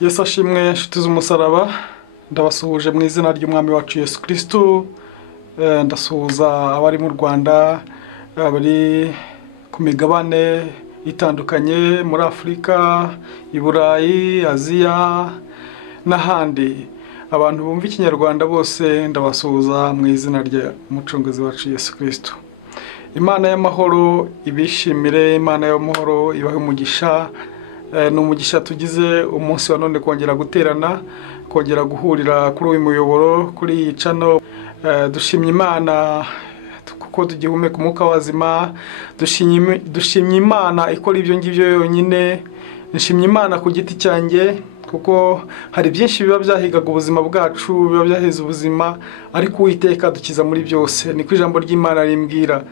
Yesu ashimwe nshuti z'umusaraba ndabasuhuje mu izina ry'umwami wacu Yesu Kristo. Ndasuhuza abari mu Rwanda, abari ku migabane itandukanye muri Afrika, i Burayi, Aziya n'ahandi. Abantu bumva ikinyarwanda bose ndabasuhuza mu izina ry'umucunguzi wacu Yesu Kristo. Imana y'amahoro ibishimire, Imana y'amahoro ibahe umugisha. Umugisha tugize umunsi wa none kongera guterana, kongera guhurira kuri uyu muyoboro, kuri iyi channel. Dushimye Imana kuko tugihumeka umwuka wazima, dushimye Imana ikora ibyo ngibyo yonyine. Nshimye Imana ku giti cyanjye kuko hari byinshi biba byahigaga ubuzima bwacu, biba byaheza ubuzima, ariko Uwiteka dukiza muri byose. Niko ijambo ry'Imana rimbwira.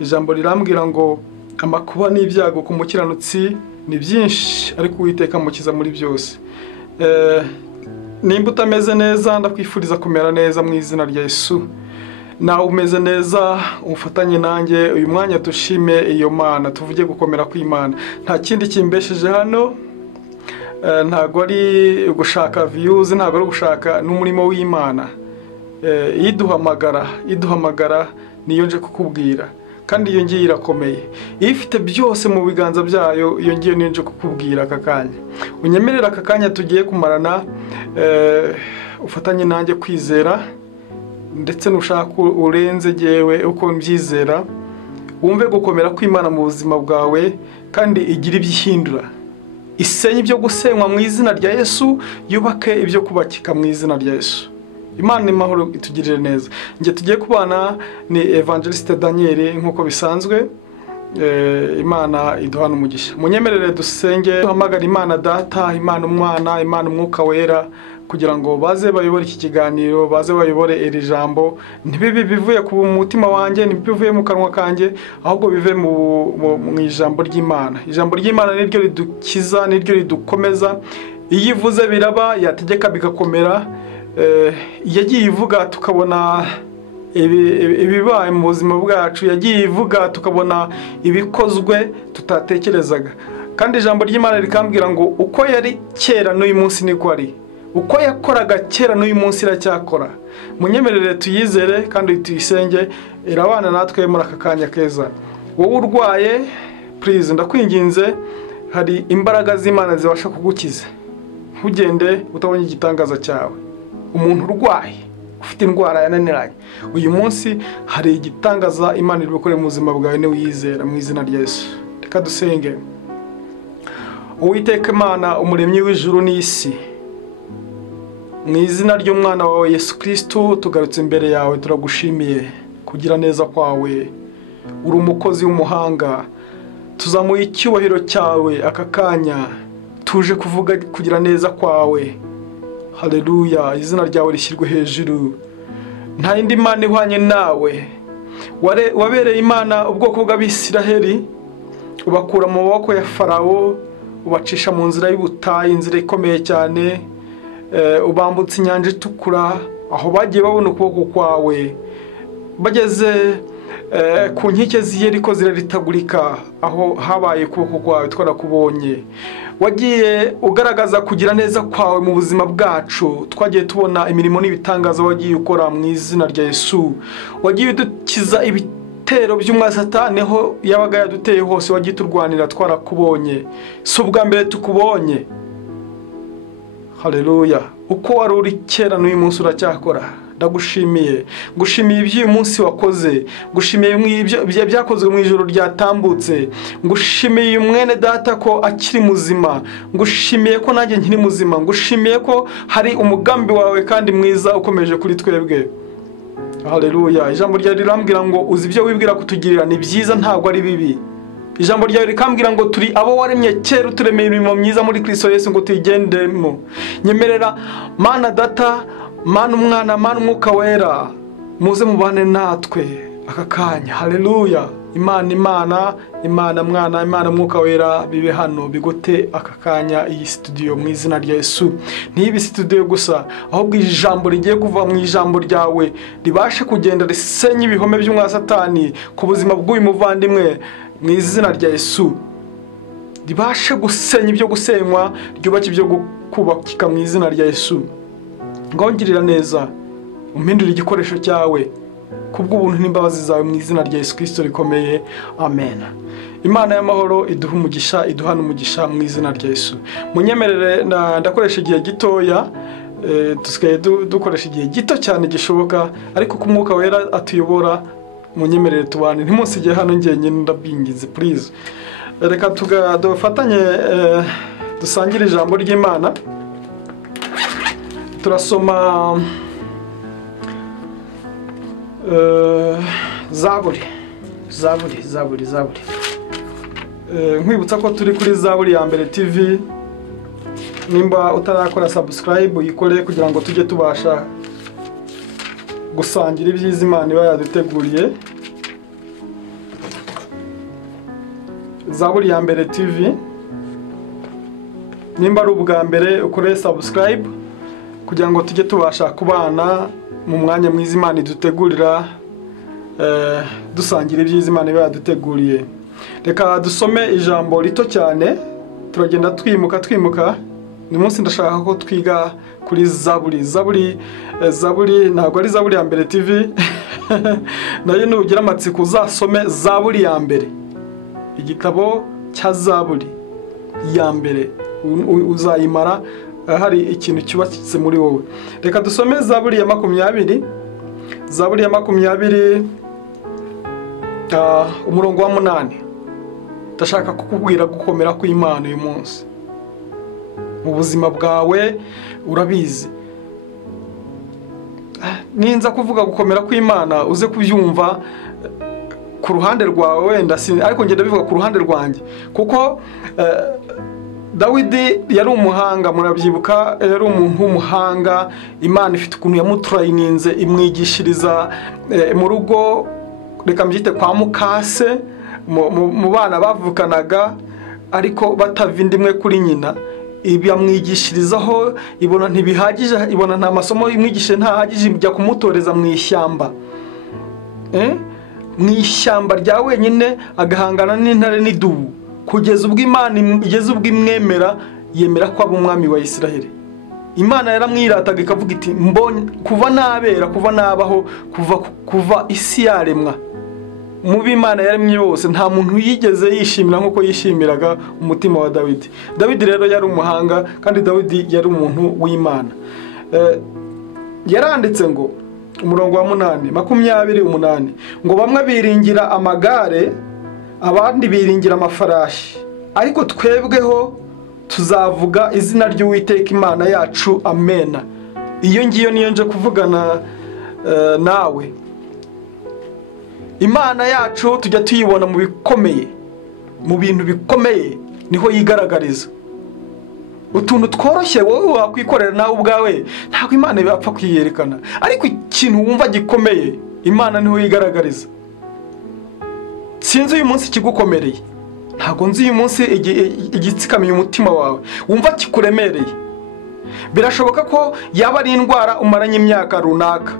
Ijambo rirambwira ngo amakuba n'ibyago ku mukiranutsi ni byinshi, ariko Uwiteka mukiza muri byose. Nimba utameze neza ndakwifuriza kumera neza mu izina rya Yesu. Nawe umeze neza ufatanye nanjye uyu mwanya dushime iyo Mana, tuvuge gukomera kw'Imana. Nta kindi kimbesheje hano, ntago ari gushaka views, ntago ari gushaka n'umurimo w'Imana. Iduhamagara niyo nje kukubwira, kandi iyo ngiye irakomeye. Ifite byose mu biganza byayo, iyo ngiye ninje kukubwira aka kanya. Unyemerera aka kanya tugiye kumarana, ufatanye nanjye kwizera, ndetse nushaka urenze jewe uko mbyizera. Wumve gukomera kw'Imana mu buzima bwawe, kandi igira ibyihindura. Isenye ibyo gusenywa mu izina rya Yesu, yubake ibyo kubakika mu izina rya Yesu. Imana imahoro itugirire neza. Nge tugiye kubana ni Evangeliste Daniel nkuko bisanzwe. Imana iduhana umugisha. Munyemerere dusenge, duhamagara Imana Data, Imana Umwana, Imana Umwuka Wera, kugira ngo baze bayobore iki kiganiro, baze bayobore iri jambo. Ntibibe bivuye ku mutima wanjye, ntibivuye mu kanwa kanjye, ahubwo bive mu ijambo ry'Imana. Ijambo ry'Imana niryo ridukiza, niryo ridukomeza. Iyo ivuze biraba, yategeka bigakomera. Yagiye ivuga tukabona ibibaye mu buzima bwacu, yagiye ivuga tukabona ibikozwe tutatekerezaga. Kandi ijambo ry'Imana rikambwira ngo uko yari kera n'uyu munsi niko ari, uko yakoraga kera n'uyu munsi iracyakora. Munyemerere tuyizere kandi tuyisenge, irabana natwe muri aka kanya keza. Wowe urwaye, please ndakwinginze, hari imbaraga z'Imana zibasha kugukiza. Ntugende utabonye igitangaza cyawe. Umuntu urwaye ufite indwara yananiranye, uyu munsi hari igitangaza Imana iri gukora mu buzima bwawe niwizera mu izina rya Yesu. Reka dusenge. Uwiteka Imana umuremyi w'ijuru n'isi, mu izina ry'umwana wawe Yesu Kristo tugarutse imbere yawe, turagushimiye kugira neza kwawe. Uri umukozi w'umuhanga, tuzamuye icyubahiro cyawe aka kanya, tuje kuvuga kugira neza kwawe. Haleluya, izina ryawe rishyirwe hejuru. Nta yindi Mana ihwanye nawe. Wabereye Imana ubwoko bw'Abisiraheli, ubakura mu maboko ya Farawo, ubacisha mu nzira y'ubutayu, inzira ikomeye cyane. Ubambutse inyanja itukura, aho bagiye babona ukuboko kwawe. Bageze ku nkike z'Yeriko ziraritagurika, aho habaye ukuboko kwawe twarakubonye. Wagiye ugaragaza kugira neza kwawe mu buzima bwacu, twagiye tubona imirimo n'ibitangaza wagiye ukora mu izina rya Yesu. Wagiye udukiza ibitero by'umwasatani aho yabaga yaduteye hose, wagiye turwanira twarakubonye. Si ubwa mbere tukubonye. Haleluya, uko wari uri kera n'uyu munsi uracyakora. Ndagushimiye, ngushimiye iby'uyu munsi wakoze, ngushimiye ibyo byakozwe mu ijoro ryatambutse, ngushimiye umwene data ko akiri muzima, ngushimiye ko nanjye nkiri muzima, ngushimiye ko hari umugambi wawe kandi mwiza ukomeje kuri twebwe. Haleluya, ijambo ryawe rirambwira ngo uzi ibyo wibwira kutugirira ni byiza, ntabwo ari bibi. Ijambo ryawe rikambwira ngo turi abo waremye kera, uturemeye imirimo myiza muri Kristo Yesu ngo tuyigendemo. Nyemerera Mana Data, Mana Umwana, Mana Umwuka Wera, muze mubane natwe aka kanya. Haleluya, Imana Mwana, Imana Umwuka Wera bibe hano, bigote aka kanya iyi studio mu izina rya Yesu. Ntibi studio gusa, ahubwo ijambo rigiye kuva mu ijambo ryawe ribashe kugenda risenye ibihome by'umwasatani ku buzima bw'uyu muvandimwe mu izina rya Yesu. ribashe gusenya ibyo gusenywa, ryubake ibyo kubakika mu izina rya Yesu. Ngongirira neza, umpindure igikoresho cyawe kubw'ubuntu n'imbabazi zawe mu izina rya Yesu Kristo rikomeye. Amen. Imana y'amahoro iduha umugisha, iduhana umugisha mu izina rya Yesu. Munyemerere ndakoresha igihe gitoya, tusigaye dukoresha igihe gito cyane gishoboka, ariko ku Mwuka Wera atuyobora. Munyemerere tubane, ntimunsige hano njyenyine, ndabingize please. Reka dufatanye dusangire ijambo ry'Imana. Turasoma Zaburi. Nkwibutsa ko turi kuri Zaburi ya mbere TV. Nimba utarakora subscribe uyikore kugira ngo tujye tubasha gusangira ibyiza Imana iba yaduteguriye. Zaburi ya mbere TV. Nimba ari ubwa mbere ukore subscribe kugira ngo tujye tubasha kubana mu mwanya mwiza Imana idutegurira, dusangira ibyiza Imana iba yaduteguriye. Reka dusome ijambo rito cyane, turagenda twimuka. Ni munsi ndashaka ko twiga kuri Zaburi ntabwo ari Zaburi ya mbere TV. Nayo nugira amatsiko uzasome Zaburi ya mbere, igitabo cya Zaburi ya mbere, uzayimara hari ikintu cyubakitse muri wowe. Reka dusome Zaburi ya 20. Zaburi ya 20 umurongo wa 8. Ndashaka kukubwira gukomera kw'Imana uyu munsi mu buzima bwawe. Urabizi, ninza kuvuga gukomera kw'Imana uze kubyumva ku ruhande rwawe wenda, ariko ngenda bivuga ku ruhande rwanjye, kuko Dawidi yari umuhanga, murabyibuka, yari umuntu w'umuhanga. Imana ifite ukuntu yamuturayininze imwigishiriza mu rugo, reka mbyite kwa mukase, mu bana bavukanaga ariko batava imwe kuri nyina. Ibi yamwigishirizaho, ibona ntibihagije, ibona nta masomo imwigishije ntahagije, ijya kumutoreza mu ishyamba, mu ishyamba rya wenyine, agahangana n'intare n'idubu, kugeza ubwo Imana igeze ubwo imwemera, yemera ko aba umwami wa Isiraheli. Imana yaramwirataga ikavuga iti, mbonye kuva nabera, kuva nabaho, kuva isi yaremwa, mu b'Imana yaremye bose nta muntu yigeze yishimira nkuko yishimiraga umutima wa Dawidi. Dawidi rero yari umuhanga, kandi Dawidi yari umuntu w'Imana. Yaranditse ngo umurongo wa 20:8 ngo bamwe biringira amagare, abandi biringira amafarashi, ariko twebweho tuzavuga izina ry'Uwiteka Imana yacu. Amena. Iyo ngiyo niyo nje kuvugana nawe. Imana yacu tujya tuyibona mu bikomeye, mu bintu bikomeye niho yigaragariza. Utuntu tworoshye wowe wakwikorera nawe ubwawe ntabwo Imana ibapfa kwiyerekana, ariko ikintu wumva gikomeye Imana niho yigaragariza. Sinzi uyu munsi kigukomereye, ntabwo nzi uyu munsi igitsikamiye umutima wawe wumva kikuremereye. Birashoboka ko yaba ari indwara umaranye imyaka runaka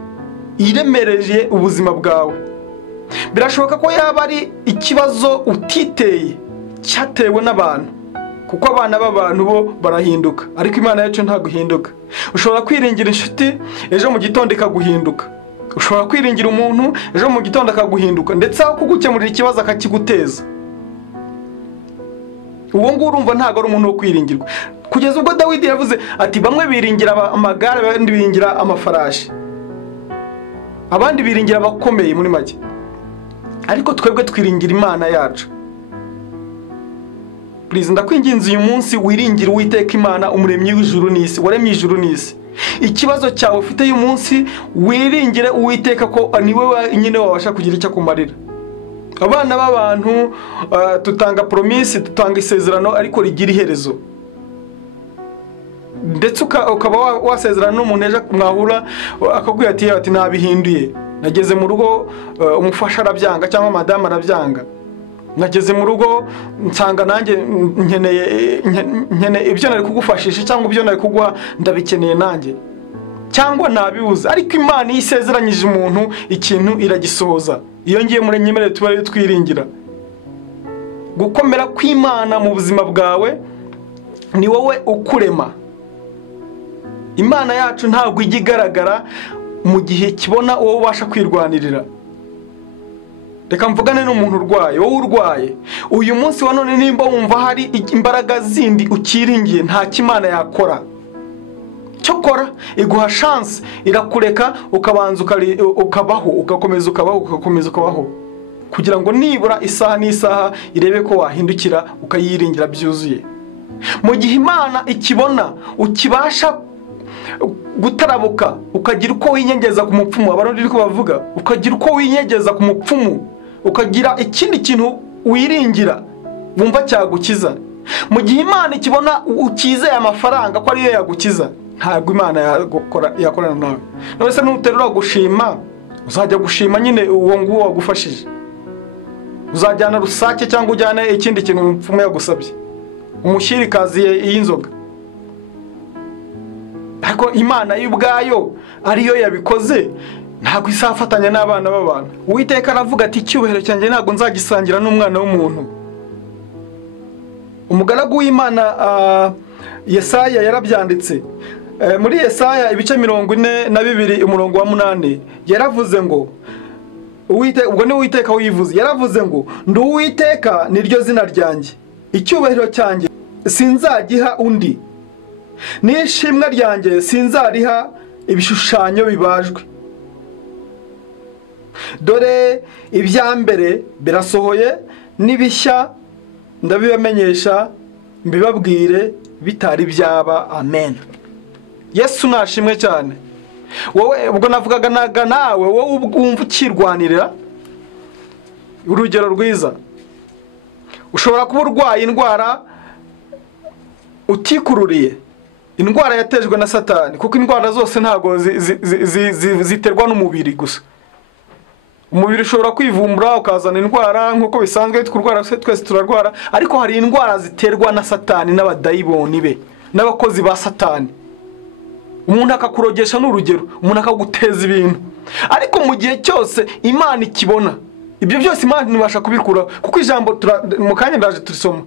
iremereje ubuzima bwawe. Birashoboka ko yaba ari ikibazo utiteye cyatewe n'abantu, kuko abana b'abantu bo barahinduka, ariko Imana yacu ntabwo ihinduka. Ushobora kwiringira inshuti, ejo mu gitondo ikaguhinduka. Ushobora kwiringira umuntu, ejo mu gitondo akaguhinduka, ndetse aho kugukemurira ikibazo akakiguteza. Uwo nguwo urumva ntabwo ari umuntu wo kwiringirwa. Kugeza ubwo Dawidi yavuze ati, bamwe biringira amagare, abandi biringira amafarashi, abandi biringira abakomeye muri make, ariko twebwe twiringira Imana yacu. Please ndakwinginze uyu munsi wiringira Uwiteka Imana, umuremyi w'ijuru n'isi, waremye ijuru n'isi. Ikibazo cyawe ufite uyu munsi wiringire Uwiteka ko niwe nyine wabasha kugira icyo kumarira. Abana b'abantu tutanga promise, tutanga isezerano ariko rigira iherezo. Ndetse ukaba wasezerana n'umuntu ejo mwahura akakubwira ati nabihinduye, nageze mu rugo umufasha arabyanga cyangwa madame arabyanga, nageze mu rugo nsanga nanjye nkeneye ibyo nari kugufashisha cyangwa ibyo nari kuguha ndabikeneye nanjye, cyangwa nabibuze. Ariko Imana yisezeranyije umuntu ikintu iragisohoza. Iyo ngiye muri nyemerere tuba twiringira. gukomera kw'Imana mu buzima bwawe ni wowe ukurema. Imana yacu ntabwo ijya igaragara mu gihe kibona uwo ubasha kwirwanirira. Reka mvugane n'umuntu urwaye, wowe urwaye uyu munsi wa none, nimba wumva hari imbaraga zindi ukiringiye, nta kimana yakora. Cyokora iguha chance, irakureka ukabanza ukabaho, ugakomeza ukabaho kugira ngo nibura isaha n'isaha irebe ko wahindukira ukayiringira byuzuye. Mu gihe Imana ikibona ukibasha gutarabuka, ukagira uko winyegeza ku mupfumu, abarundi riko bavuga, ukagira uko winyegeza ku mupfumu, ukagira ikindi kintu wiringira wumva cyagukiza. Mu gihe Imana ikibona ukizeye amafaranga ko ariyo yagukiza, ntabwo Imana yakorana nawe. None se nuterura gushima, uzajya gushima nyine uwo nguwo wagufashije? Uzajyana rusake cyangwa ujyana ikindi kintu umupfumu yagusabye? Umushyirikazi y'inzoga? Ariko Imana y'ubwayo ariyo yabikoze, ntabwo isafatanya n'abana b'abantu. Uwiteka aravuga ati icyubahiro cyanjye ntabwo nzagisangira n'umwana w'umuntu. Umugaragu w'Imana Yesaya yarabyanditse muri Yesaya ibice 42 umurongo wa 8, yaravuze ngo Uwiteka, ubwo ni Uwiteka wivuze, yaravuze ngo ndi Uwiteka niryo zina ryanjye, icyubahiro cyanjye sinzagiha undi, n'ishimwe ryanjye sinzariha ibishushanyo bibajwe. Dore ibyambere birasohoye, n'ibishya ndabibamenyesha, mbibabwire bitari byaba. Amen. Yesu nashimwe cyane. Wowe ubwo navugaga nawe, wowe ubwumva ukirwanirira, urugero rwiza, ushobora kuba urwaye indwara utikururiye, indwara yatejwe na Satani, kuko indwara zose ntago ziterwa n'umubiri gusa. Umubiri ushobora kwivumbura ukazana indwara nkuko bisanzwe twurwara, twese turarwara, ariko hari indwara ziterwa na Satani n'abadayiboni be, n'abakozi ba Satani. Umuntu akakurogesha n'urugero, umuntu akaguteza ibintu, ariko mu gihe cyose Imana ikibona ibyo byose, Imana nibasha kubikura, kuko ijambo mu kanya ndaje turisoma.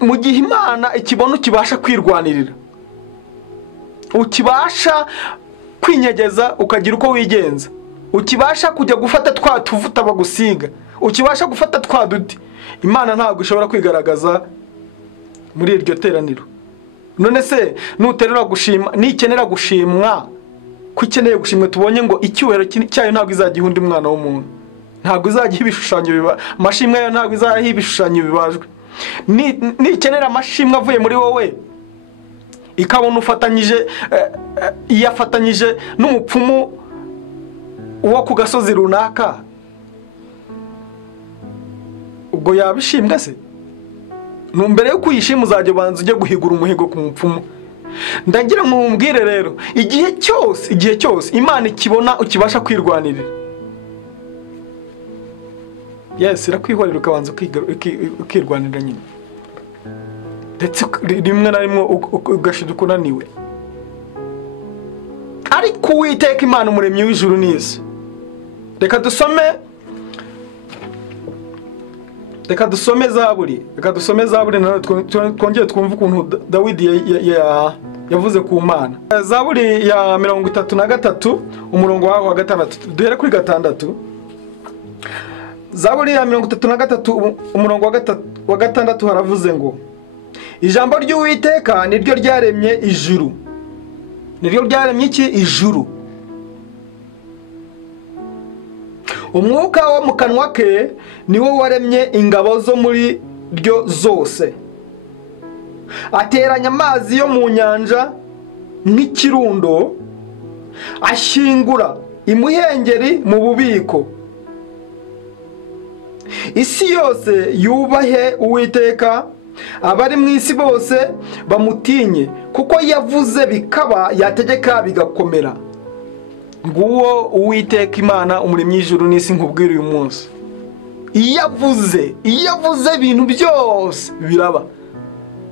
Mu gihe Imana ikibona ukibasha kwirwanirira, ukibasha kwinyegeza, ukagira uko wigenza, ukibasha kujya gufata twa tuvuta bagusiga, ukibasha gufata twa duti, Imana ntabwo ishobora kwigaragaza muri iryo teraniro. None se nuterura gushima, nikenera gushimwa, kwikeneye gushimwe, tubonye ngo icyubahiro cyayo ntabwo izagiha undi mwana w'umuntu, ntabwo izagiha ibishushanyo biba, amashimwe yayo ntabwo izagiha ibishushanyo bibajwe. Nikenera amashimwe avuye muri wowe, ikabona ufatanyije, yafatanyije n'umupfumu uwo ku gasozi runaka, ubwo yabishimwe se? Numbere yo kuyishima uzajya banza ujye guhigura umuhigo ku mupfumu. Ndagira ngo mumbwire rero, igihe cyose Imana ikibona ukibasha kwirwanirira, yes, irakwihorera ukabanza ukirwanirira nyine, ndetse rimwe na rimwe ugashiduka unaniwe. Ariko Uwiteka Imana umuremyi w'ijuru n'isi, reka dusome Zaburi, twongere twumve ukuntu Dawidi yavuze ku Mana. Zaburi ya 33 umurongo wa 6, duhere kuri 6. Zaburi ya 33 umurongo wa 6 haravuze ngo ijambo ry'Uwiteka niryo ryaremye ijuru. Niryo ryaremye iki? Ijuru. Umwuka wo mu kanwa ke niwo waremye ingabo zo muri ryo zose. Ateranya amazi yo mu nyanja nk'ikirundo, ashingura imuhengeri mu bubiko. Isi yose yubahe Uwiteka, abari mu isi bose bamutinye, kuko yavuze bikaba, yategeka bigakomera. Nguwo Uwiteka Imana umuremyi w'ijuru n'isi nkubwira uyu munsi. Iyo avuze ibintu byose biraba.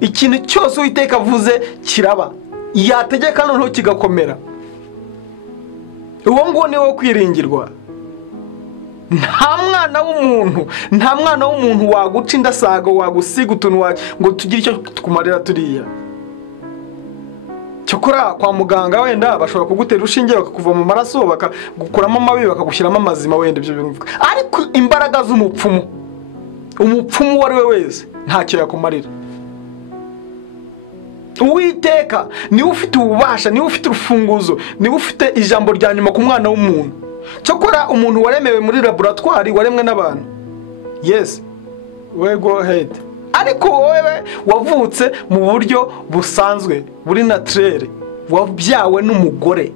Ikintu cyose Uwiteka avuze kiraba, yategeka noneho kigakomera. Uwo nguwo ni wo kwiringirwa. nta mwana w'umuntu waguca indasago wagusiga utuntu ngo tugire icyo tukumarira turiya. Cyokora kwa muganga wenda bashobora kugutera urushinge bakakuva mu maraso bakagukuramo amabi bakagushyiramo amazima wenda ibyo birumvuka. Ariko imbaraga z'umupfumu wari we wese ntacyo yakumarira. Uwiteka niwe ufite ububasha, niwe ufite urufunguzo, niwe ufite ijambo rya nyuma ku mwana w'umuntu. Cyokora umuntu waremewe muri laboratoire waremwe n'abantu. Yes, we go ahead. Ariko wowe wavutse mu buryo busanzwe buri naturel, wabyawe n'umugore,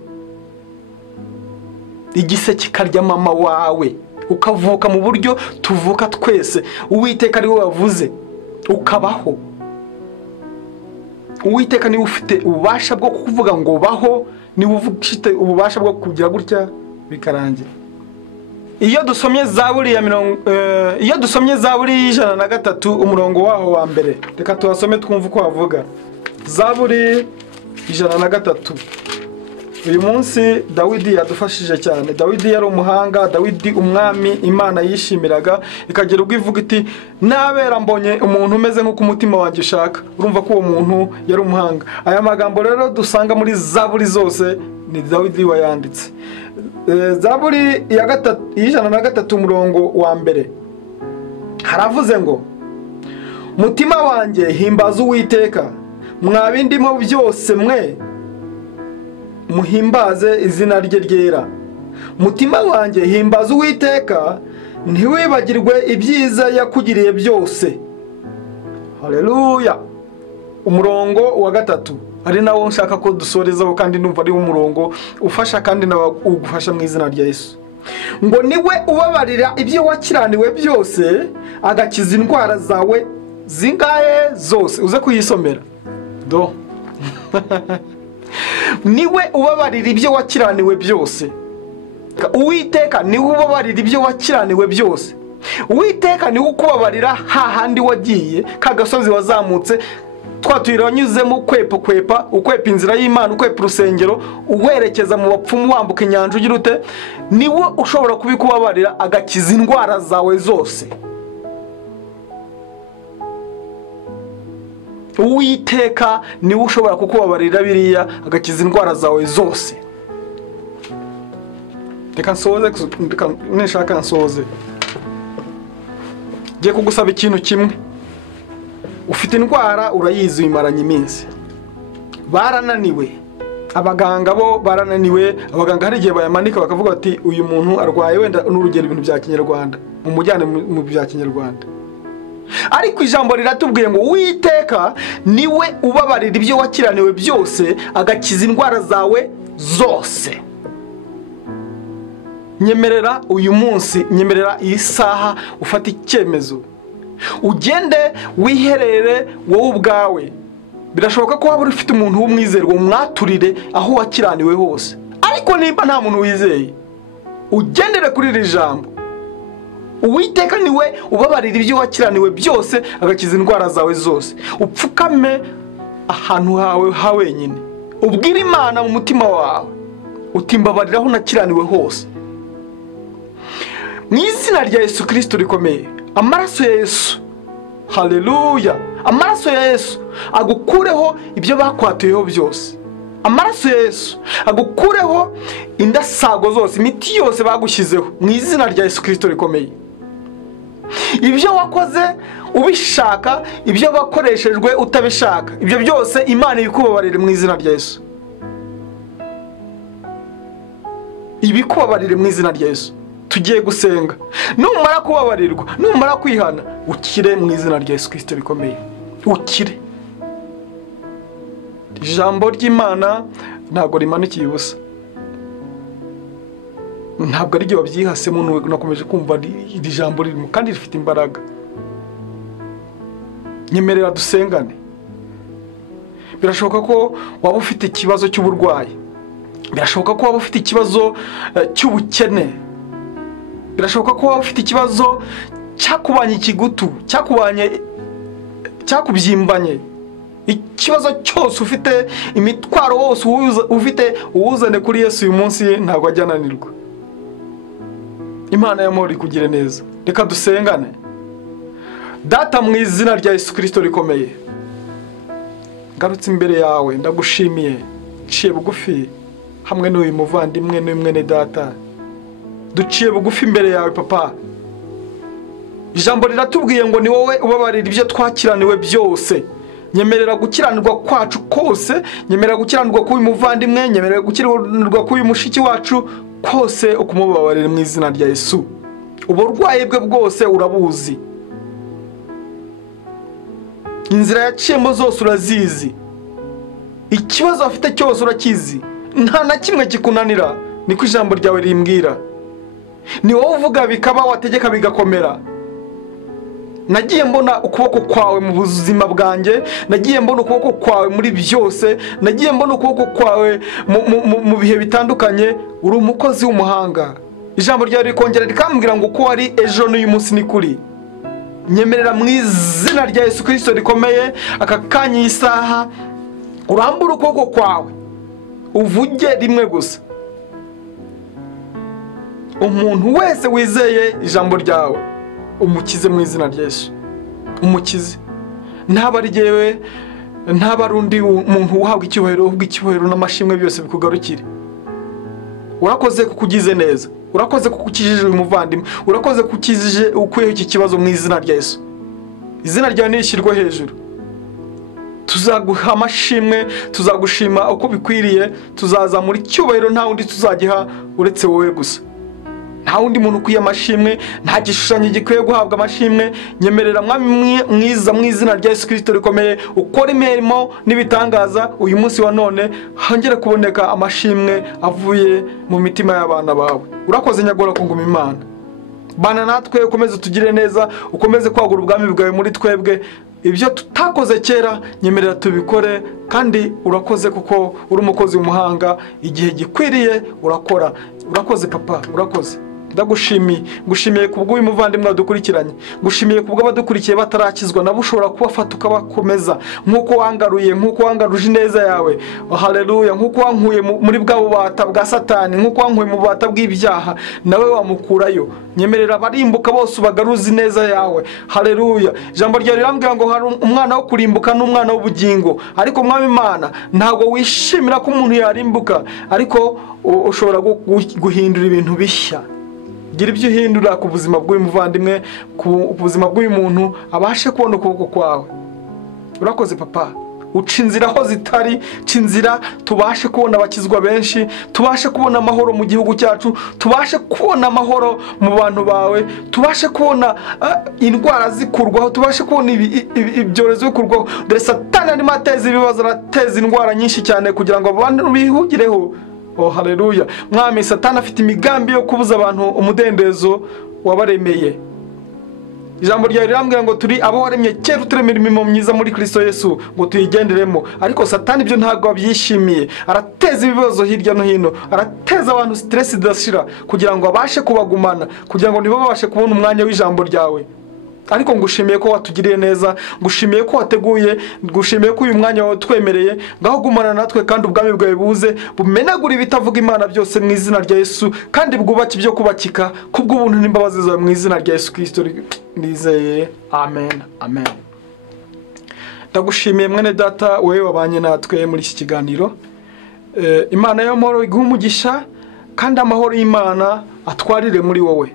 igise kikarya mama wawe, ukavuka mu buryo tuvuka twese. Uwiteka ari we wavuze ukabaho. Uwiteka niwe ufite ububasha bwo kuvuga ngo baho, niwe ufite ububasha bwo kugira gutya bikarangira. Iyo dusomye Zaburi ya 103 umurongo waho wa mbere, reka tubasome twumva uko havuga. Zaburi 103. Uyu munsi Dawidi yadufashije cyane. Dawidi yari umuhanga, Dawidi umwami Imana yishimiraga, ikagira ubwo ivuga iti nabera mbonye umuntu umeze nk'uko umutima wanjye ushaka. Urumva ko uwo muntu yari umuhanga. Aya magambo rero dusanga muri Zaburi zose ni Dawidi wayanditse. Zaburi ya 103 umurongo wa mbere haravuze ngo mutima wanjye himbaza Uwiteka, mwabindimo byose mwe muhimbaze izina rye ryera. Mutima wanjye himbaza Uwiteka, ntiwibagirwe ibyiza yakugiriye byose. Haleluya. Umurongo wa 3 ari nawo nshaka ko dusorezaho, kandi numva ari umurongo ufasha kandi nawe ugufasha mu izina rya Yesu. Ngo niwe ubabarira ibyo wakiraniwe byose, agakiza indwara zawe zingahe zose. Uze kuyisomera do. Niwe ubabarira ibyo wakiraniwe byose. Uwiteka niwe ubabarira ibyo wakiraniwe byose. Uwiteka niwe ukubabarira hahandi wagiye, kagasozi wazamutse, twatuyira wanyuzemo ukwepa inzira y'Imana, ukwepa urusengero, uwerekeza mu bapfumu wambuka inyanja ugira ute. Niwe ushobora kubikubabarira agakiza indwara zawe zose. Uwiteka niwe ushobora kukubabarira biriya agakiza indwara zawe zose. Reka nsoze. Ngiye kugusaba ikintu kimwe. Ufite indwara urayizi uyimaranye iminsi, barananiwe, abaganga bo barananiwe. Abaganga hari igihe bayamanika bakavuga bati uyu muntu arwaye wenda n'urugero ibintu bya Kinyarwanda, umujyane mu bya Kinyarwanda. Ariko ijambo riratubwiye ngo Uwiteka niwe ubabarira ibyo wakiraniwe byose, agakiza indwara zawe zose. Nyemerera uyu munsi, nyemerera iyi saha ufata icyemezo, ugende wiherere wowe ubwawe. Birashoboka ko waba ufite umuntu w'umwizerwa, umwaturire aho wakiraniwe hose. Ariko nimba nta muntu wizeye, ugendere kuri iri jambo. Uwiteka niwe ubabarira ibyo wakiraniwe byose, agakiza indwara zawe zose. Upfukame ahantu hawe ha wenyine, ubwire Imana mu mutima wawe uti mbabarira aho nakiraniwe hose. Mu izina rya Yesu Kristo rikomeye, amaraso ya Yesu, haleluya, amaraso ya Yesu agukureho ibyo bakwatuyeho byose. Amaraso ya Yesu agukureho indasago zose, imiti yose bagushyizeho, mu izina rya Yesu Kristo rikomeye. Ibyo wakoze ubishaka, ibyo bakoreshejwe utabishaka, ibyo byose Imana ibikubabarire mu izina rya Yesu. Ibikubabarire mu izina rya Yesu. Tugiye gusenga. Numara kubabarirwa, numara kwihana, ukire mu izina rya Yesu Kristo rikomeye. Ukire. Ijambo ry'Imana ntago rimanukiye ubusa. Ntabwo ari ryo babyihasemo, nakomeje kumva iri jambo ririmo kandi rifite imbaraga. Nyemerera dusengane. Birashoboka ko waba ufite ikibazo cy'uburwayi. Birashoboka ko waba ufite ikibazo cy'ubukene. Birashoboka ko waba ufite ikibazo cyakubanye ikigutu, cyakubyimbanye. Ikibazo cyose ufite, imitwaro wose ufite, uwuzane kuri Yesu uyu munsi ntabwo ajyananirwa. Imana y'amahoro ikugire neza. Reka dusengane. Data mu izina rya Yesu Kristo rikomeye, ngarutse imbere yawe ndagushimiye, ciye bugufi hamwe n'uyu muvandimwe n'uyu mwene data, duciye bugufi imbere yawe papa. Ijambo riratubwiye ngo ni wowe ubabarira ibyo twakiraniwe byose. Nyemerera gukiranirwa kwacu kose, nyemerera gukiranirwa k'uyu muvandimwe, nyemerera gukiranirwa k'uyu mushiki wacu kose, ukumubabarira mu izina rya Yesu. Uburwayi bwe bwose urabuzi, inzira yaciyemo zose urazizi, ikibazo afite cyose urakizi, nta na kimwe kikunanira. Niko ijambo ryawe rimbwira. Ni wowe uvuga bikaba, wategeka bigakomera. Nagiye mbona ukuboko kwawe mu buzima bwanjye, nagiye mbona ukuboko kwawe muri byose, nagiye mbona ukuboko kwawe mu bihe bitandukanye. Uri umukozi w'umuhanga. Ijambo ryawe rikongera rikambwira ngo uko wari ejo n'uyu munsi ni kuri. Nyemerera mu izina rya Yesu Kristo rikomeye, aka kanya isaha urambura ukuboko kwawe, uvuge rimwe gusa. Umuntu wese wizeye ijambo ryawe umukize mu izina rya Yesu. Umukize. Ntaba ari jewe, ntaba ari undi muntu uhabwa icyubahiro, ahubwo icyubahiro n'amashimwe byose bikugarukire. Urakoze kukugize neza, urakoze kukukijije uyu muvandimwe, urakoze kukijije ukweho iki kibazo mu izina rya Yesu. Izina ryawe nishyirwe hejuru. Tuzaguha amashimwe, tuzagushima uko bikwiriye, tuzazamura icyubahiro nta wundi tuzagiha uretse wowe gusa. Nta wundi muntu ukwiye amashimwe, nta gishushanyo gikwiye guhabwa amashimwe. Nyemerera mwami mwiza mu izina rya Yesu Kristo rikomeye, ukora imirimo n'ibitangaza uyu munsi wa none, hongere kuboneka amashimwe avuye mu mitima y'abana bawe. Urakoze nyagora ku ngoma Imana. Bana natwe, ukomeze tugire neza, ukomeze kwagura ubwami bwawe muri twebwe. Ibyo tutakoze kera nyemerera tubikore, kandi urakoze kuko uri umukozi w'umuhanga. Igihe gikwiriye urakora. Urakoze papa, urakoze. Ndagushimiye, ngushimiye kubw'uyu muvandimwe wadukurikiranye, ngushimiye kubw'abadukurikiye batarakizwa, nabo ushobora kubafata ukabakomeza nk'uko wangaruye, nk'uko wangaruje neza yawe. Haleluya. Nk'uko wankuye muri bwa bubata bwa Satani, nk'uko wankuye mu bubata bw'ibyaha, nawe wamukurayo. Nyemerera abarimbuka bose ubagaruzi neza yawe. Haleluya. Ijambo ryawe rirambwira ngo hari umwana wo kurimbuka n'umwana w'ubugingo, ariko mwami Imana ntabwo wishimira ko umuntu yarimbuka, ariko ushobora guhindura ibintu bishya. Gira ibyo uhindura ku buzima bw'uyu muvandimwe, ku buzima bw'uyu muntu, abashe kubona ukuboko kwawe. Urakoze papa. Uca inzira aho zitari, cinzira tubashe kubona abakizwa benshi, tubashe kubona amahoro mu gihugu cyacu, tubashe kubona amahoro mu bantu bawe, tubashe kubona indwara zikurwaho, tubashe kubona ibyorezo bikurwaho. Dore Satani arimo ateza ibibazo, arateza indwara nyinshi cyane kugira ngo abantu bihugireho. Oh haleluya. Mwami, Satani afite imigambi yo kubuza abantu umudendezo wabaremeye. Ijambo ryawe rirambwira ngo turi abo waremye kera uturemera imirimo myiza muri Kristo Yesu ngo tuyigenderemo, ariko Satani ibyo ntabwo abyishimiye. Arateza ibibazo hirya no hino, arateza abantu stress idashira kugira ngo abashe kubagumana, kugira ngo nibo babashe kubona umwanya w'ijambo ryawe. Ariko ngushimiye ko watugiriye neza, ngushimiye ko wateguye, ngushimiye ko uyu mwanya wawe twemereye. Ngaho gumana natwe, kandi ubwami bwawe buze bumenagura ibitavuga Imana byose mu izina rya Yesu, kandi bwubake ibyo kubakika kubw'ubuntu n'imbabazi zawe mu izina rya Yesu Kristo nizeye. Amen. Amen. Ndagushimiye mwene data, wewe wabanye natwe muri iki kiganiro. Imana y'amahoro iguhe umugisha, kandi amahoro y'Imana atwarire muri wowe.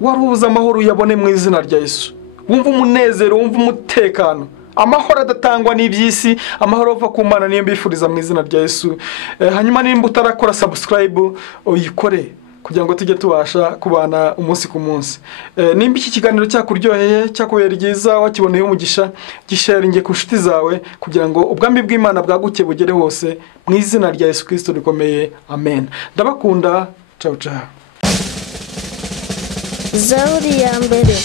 Warubuza amahoro uyabone mu izina rya Yesu. Wumva umunezero, wumva umutekano. Amahoro adatangwa n'ibyisi, amahoro ava ku Mana niyo mbifuriza mu izina rya Yesu. Hanyuma nimba utarakora subscribe uyikore kugira ngo tujye tubasha kubana umunsi ku munsi. Nimba iki kiganiro cyakuryoheye, cyakubera ryiza, wakiboneye umugisha, gisharinge ku nshuti zawe kugira ngo ubwami bw'Imana bwaguke bugere hose mu izina rya Yesu Kristo rikomeye. Amen. Ndabakunda. Ciao ciao. Zaburi ya mbere.